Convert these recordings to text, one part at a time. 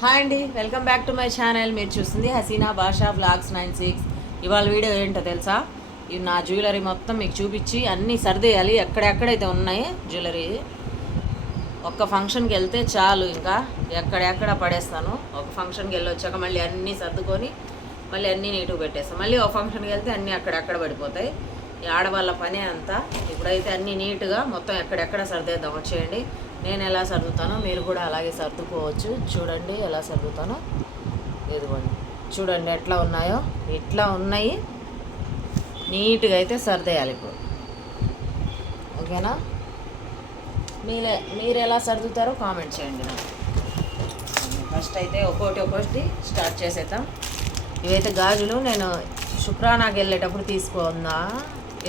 Hi అండి, welcome back to my channel. మీరు చూస్తుంది హసీనా భాషా వ్లాగ్స్ 96. ఇవాళ వీడియో ఏంటో తెలుసా? ఇవి నా జ్యువెలరీ మొత్తం మీకు చూపించి అన్నీ సర్దేయాలి. ఎక్కడెక్కడైతే ఉన్నాయి జ్యువెలరీ, ఒక్క ఫంక్షన్కి వెళ్తే చాలు, ఇంకా ఎక్కడెక్కడ పడేస్తాను. ఒక ఫంక్షన్కి వెళ్ళి వచ్చాక మళ్ళీ అన్నీ సర్దుకొని మళ్ళీ అన్నీ నీట్గా పెట్టేస్తాను. మళ్ళీ ఒక ఫంక్షన్కి వెళ్తే అన్నీ అక్కడెక్కడ పడిపోతాయి. ఈ ఆడవాళ్ళ పనే అంతా. ఇప్పుడైతే అన్నీ నీట్గా మొత్తం ఎక్కడెక్కడ సర్దేద్దాం. వచ్చేయండి, నేను ఎలా సర్దుతానో మీరు కూడా అలాగే సర్దుకోవచ్చు. చూడండి ఎలా సర్దుతానో. ఇదిగోండి, చూడండి ఎట్లా ఉన్నాయో. ఇట్లా ఉన్నాయి, నీట్గా అయితే సర్దేయాలి ఇప్పుడు. ఓకేనా? మీరు ఎలా సర్దుతారో కామెంట్ చేయండి నాకు. ఫస్ట్ అయితే ఒక్కొక్కటి స్టార్ట్ చేసేద్దాం. ఇవైతే గాజులు నేను శుక్రానాకి వెళ్ళేటప్పుడు తీసుకున్నా.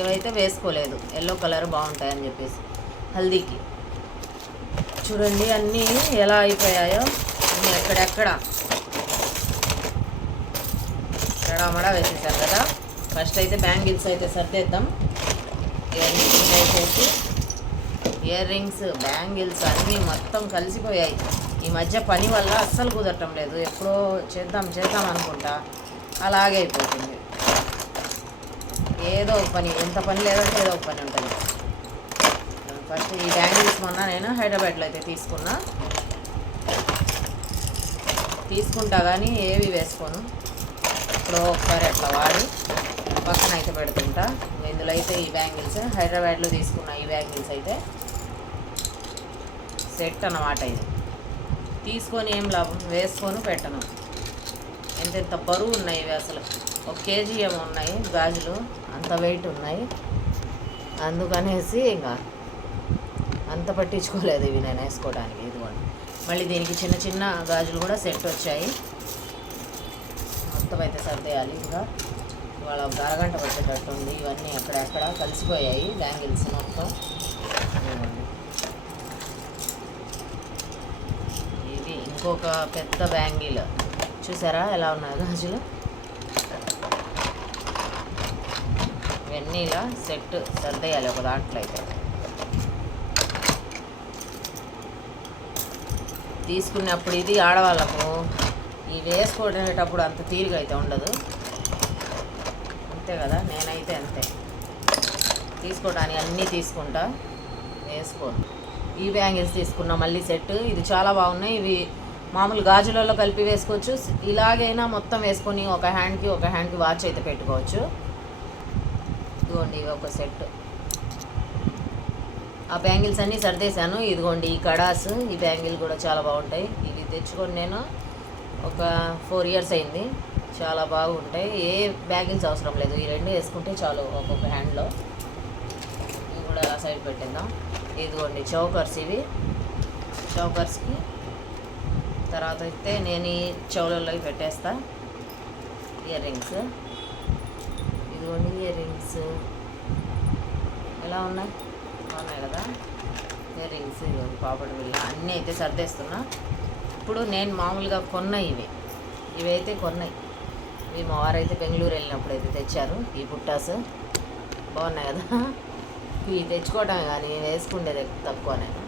ఇవైతే వేసుకోలేదు, ఎల్లో కలర్ బాగుంటాయని చెప్పేసి హల్దీకి. చూడండి అన్నీ ఎలా అయిపోయాయో. అన్నీ ఎక్కడెక్కడ ఎడామడా వేసేసాను కదా. ఫస్ట్ అయితే బ్యాంగిల్స్ అయితే సర్దేద్దాం. ఇవన్నీ వేసేసి ఇయర్ రింగ్స్, బ్యాంగిల్స్ అన్నీ మొత్తం కలిసిపోయాయి. ఈ మధ్య పని వల్ల అస్సలు కుదరటం లేదు. ఎప్పుడో చేద్దాం అనుకుంటా, అలాగే అయిపోతుంది. ఏదో ఒక పని, ఎంత పని లేదంటే ఏదో ఒక పని ఉంటుంది. ఫస్ట్ ఈ బ్యాంగిల్స్ మొన్న నేను హైదరాబాద్లో అయితే తీసుకుంటా కానీ ఏవి వేసుకోను. ఇప్పుడు ఒకసారి అట్లా వాడి పక్కన అయితే పెడుతుంటా. ఇందులో అయితే ఈ బ్యాంగిల్స్ హైదరాబాద్లో తీసుకున్న ఈ బ్యాంగిల్స్ అయితే సెట్ అన్నమాట. ఇది తీసుకొని ఏం లాభం, వేసుకొని పెట్టను. ఎంత బరువు ఉన్నాయి ఇవి, అసలు 1 కేజీ ఏమో ఉన్నాయి గాజులు, అంత వెయిట్ ఉన్నాయి. అందుకనేసి ఇంకా అంత పట్టించుకోలేదు ఇవి నేను వేసుకోవడానికి. ఇదిగోండి, మళ్ళీ దీనికి చిన్న చిన్న గాజులు కూడా సెట్ వచ్చాయి. మొత్తం అయితే సర్దేయాలి. ఇంకా ఇవాళ ఒక అరగంట పట్టేటట్టు ఉంది. ఇవన్నీ ఎక్కడెక్కడ కలిసిపోయాయి బ్యాంగిల్స్ మొత్తం. ఇది ఇంకొక పెద్ద బ్యాంగిల్, చూసారా ఎలా ఉన్నాయి గాజులు. ఇవన్నీ ఇలా సెట్ సర్దేయాలి ఒక దాంట్లో. అయితే తీసుకున్నప్పుడు ఇది ఆడవాళ్ళకు ఈ వేసుకోవటప్పుడు అంత తీరిక అయితే ఉండదు, అంతే కదా. నేనైతే అంతే, తీసుకోవడానికి అన్నీ తీసుకుంటా, వేసుకోను. ఈ బ్యాంగిల్స్ తీసుకున్నా మళ్ళీ సెట్. ఇది చాలా బాగున్నాయి. ఇవి మామూలు గాజులలో కలిపి వేసుకోవచ్చు. ఇలాగైనా మొత్తం వేసుకొని ఒక హ్యాండ్కి వాచ్ అయితే పెట్టుకోవచ్చు. ఇదిగోండి ఇవి ఒక సెట్. ఆ బ్యాంగిల్స్ అన్నీ సర్దేశాను. ఇదిగోండి ఈ కడాస్, ఈ బ్యాంగిల్ కూడా చాలా బాగుంటాయి. ఇవి తెచ్చుకొని నేను ఒక 4 years అయింది. చాలా బాగుంటాయి. ఏ బ్యాంగిల్స్ అవసరం లేదు, ఈ 2 వేసుకుంటే చాలు ఒక్కొక్క హ్యాండ్లో. ఇవి కూడా అలా సైడ్ పెట్టేద్దాం. ఇదిగోండి చౌకర్స్, ఇవి చౌకర్స్కి తర్వాత అయితే నేను ఈ చెవులలోకి పెట్టేస్తా. ఇయర్ రింగ్స్, ఇదిగోండి ఇయర్ రింగ్స్ ఎలా ఉన్నాయి, బాగున్నాయి కదా ఇయర్ రింగ్స్. ఇదిగోండి పాపడి బిళ్ళ అన్నీ అయితే సర్దేస్తున్నా. ఇప్పుడు నేను మామూలుగా కొన్నాయి ఇవైతే కొన్నాయి. ఇవి మా వారైతే బెంగళూరు వెళ్ళినప్పుడు అయితే తెచ్చారు. ఈ బుట్టాస్ బాగున్నాయి కదా. ఇవి తెచ్చుకోవటమే కానీ వేసుకుండేది తక్కువ. నేను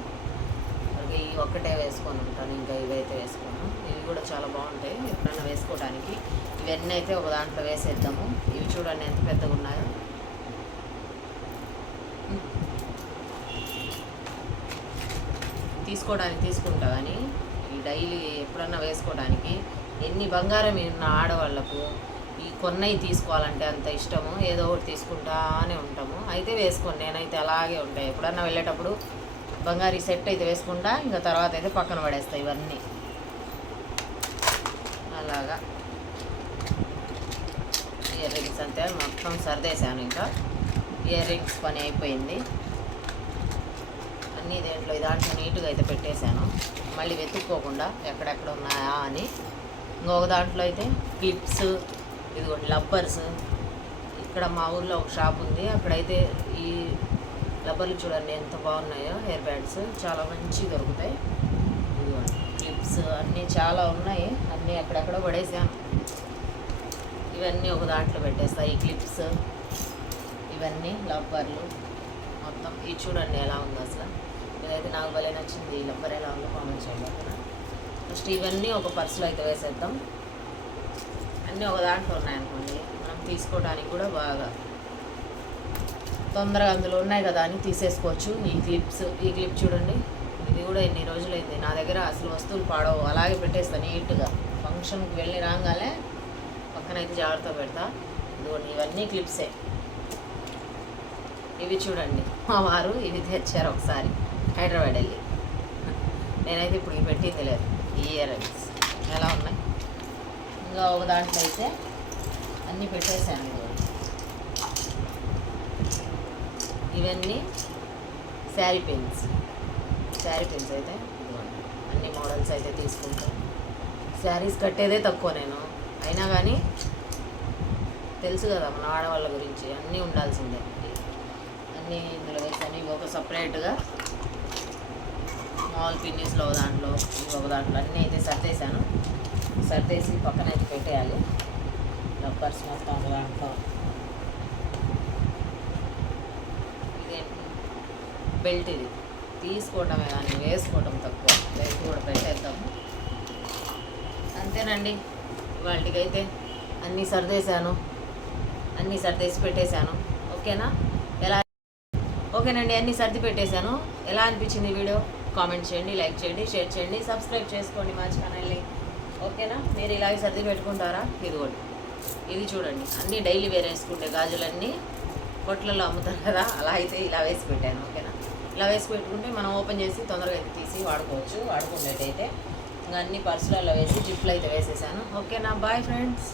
ఈ ఒక్కటే వేసుకొని ఉంటాను, ఇంకా ఇవైతే వేసుకున్నాను. ఇవి కూడా చాలా బాగుంటాయి ఎప్పుడైనా వేసుకోవడానికి. ఇవన్నీ అయితే ఒక దాంట్లో వేసేద్దాము. ఇవి చూడండి ఎంత పెద్దగా ఉన్నాయో. తీసుకుంటా కానీ ఈ డైలీ ఎప్పుడన్నా వేసుకోవడానికి. ఎన్ని బంగారం ఉన్న ఆడవాళ్లకు ఈ కొన్నవి తీసుకోవాలంటే అంత ఇష్టము. ఏదో ఒకటి తీసుకుంటానే ఉంటాము. అయితే వేసుకోండి, నేనైతే అలాగే ఉంటాయి. ఎప్పుడన్నా వెళ్ళేటప్పుడు బంగారీ సెట్ అయితే వేసుకుంటా, ఇంకా తర్వాత అయితే పక్కన పడేస్తాయి ఇవన్నీ. అలాగా ఇయర్ రింగ్స్ అంతే మొత్తం సర్దేశాను. ఇంకా ఇయర్ రింగ్స్ పని అయిపోయింది. అన్నీ దాంట్లో నీట్గా అయితే పెట్టేశాను, మళ్ళీ వెతుక్కోకుండా ఎక్కడెక్కడ ఉన్నాయా అని. ఇంకొక దాంట్లో అయితే క్లిప్స్, ఇదిగోండి రబ్బర్స్. ఇక్కడ మా ఊర్లో ఒక షాప్ ఉంది, అక్కడైతే ఈ రబ్బర్లు చూడండి ఎంత బాగున్నాయో. హెయిర్ బ్యాండ్స్ చాలా మంచిగా దొరుకుతాయి. ఇదిగోండి క్లిప్స్ అన్నీ చాలా ఉన్నాయి. అన్నీ ఎక్కడెక్కడ పడేసాను. ఇవన్నీ ఒక దాంట్లో పెట్టేస్తాయి. ఈ క్లిప్స్ ఇవన్నీ రబ్బర్లు మొత్తం. ఇది చూడండి ఎలా ఉందో అసలు. ఇదైతే నాకు భలే నచ్చింది. ఈ రబ్బర్ ఎలా ఉందో కామెంట్ చేయండి. ఫస్ట్ ఇవన్నీ ఒక పర్సులో అయితే వేసేద్దాం. అన్నీ ఒక దాంట్లో ఉన్నాయనుకోండి, మనం తీసుకోవడానికి కూడా బాగా తొందరగా అందులో ఉన్నాయి కదా అని తీసేసుకోవచ్చు. ఈ క్లిప్ చూడండి, ఇది కూడా ఎన్ని రోజులైంది నా దగ్గర. అసలు వస్తువులు పాడవు, అలాగే పెట్టేస్తాను నీట్గా. ఫంక్షన్కి వెళ్ళి రాగానే పక్కనైతే జాగ్రత్తగా పెడతా. ఇదిగోండి ఇవన్నీ క్లిప్సే. ఇవి చూడండి, మా వారు ఇవి తెచ్చారు ఒకసారి హైదరాబాద్ వెళ్ళి. నేనైతే ఇప్పుడు ఇవి పెట్టింది లేదు. ఈ ఇయర్ రింగ్స్ ఎలా ఉన్నాయి. ఇంకా ఒక దాంట్లో అయితే అన్నీ పెట్టేశాను. ఇవన్నీ శారీ పిన్స్ అయితే ఇదిగోండి. అన్ని మోడల్స్ అయితే తీసుకుంటాను. శారీస్ కట్టేదే తక్కువ నేను, అయినా కానీ తెలుసు కదా మన ఆడవాళ్ళ గురించి, అన్నీ ఉండాల్సిందే. అన్నీ ఇందులో వేసాను. ఇవి ఒక సపరేట్గా స్మాల్ పిన్నీస్లో ఒక దాంట్లో, ఇవి ఒక దాంట్లో అన్నీ అయితే సర్దేసి పక్కన అయితే పెట్టేయాలి. రబ్బర్స్ మొత్తం ఒక దాంట్లో. ఇదేంటి బెల్ట్, ఇది తీసుకోవడమే కానీ వేసుకోవడం తక్కువ. బెల్ట్ కూడా పెట్టేద్దాము. అంతేనండి, వాటికైతే అన్నీ సర్దేసి పెట్టేశాను. ఓకేనండి, అన్నీ సర్ది పెట్టేశాను. ఎలా అనిపించింది వీడియో? కామెంట్ చేయండి, లైక్ చేయండి, షేర్ చేయండి, సబ్స్క్రైబ్ చేసుకోండి మా ఛానల్ని. ఓకేనా? మీరు ఇలాగే సర్ది పెట్టుకుంటారా? ఇదిగోండి, ఇది చూడండి, అన్నీ డైలీ వేర్ వేసుకుంటే గాజులన్నీ కొట్లలో అమ్ముతారు కదా, అలా అయితే ఇలా వేసి పెట్టాను. ఓకేనా? ఇలా వేసి పెట్టుకుంటే మనం ఓపెన్ చేసి తొందరగా అయితే తీసి వాడుకోవచ్చు. వాడుకునేటైతే ఇంకా అన్ని పర్సులలో వేసి జిప్లో అయితే వేసేసాను. ఓకేనా? Bye friends.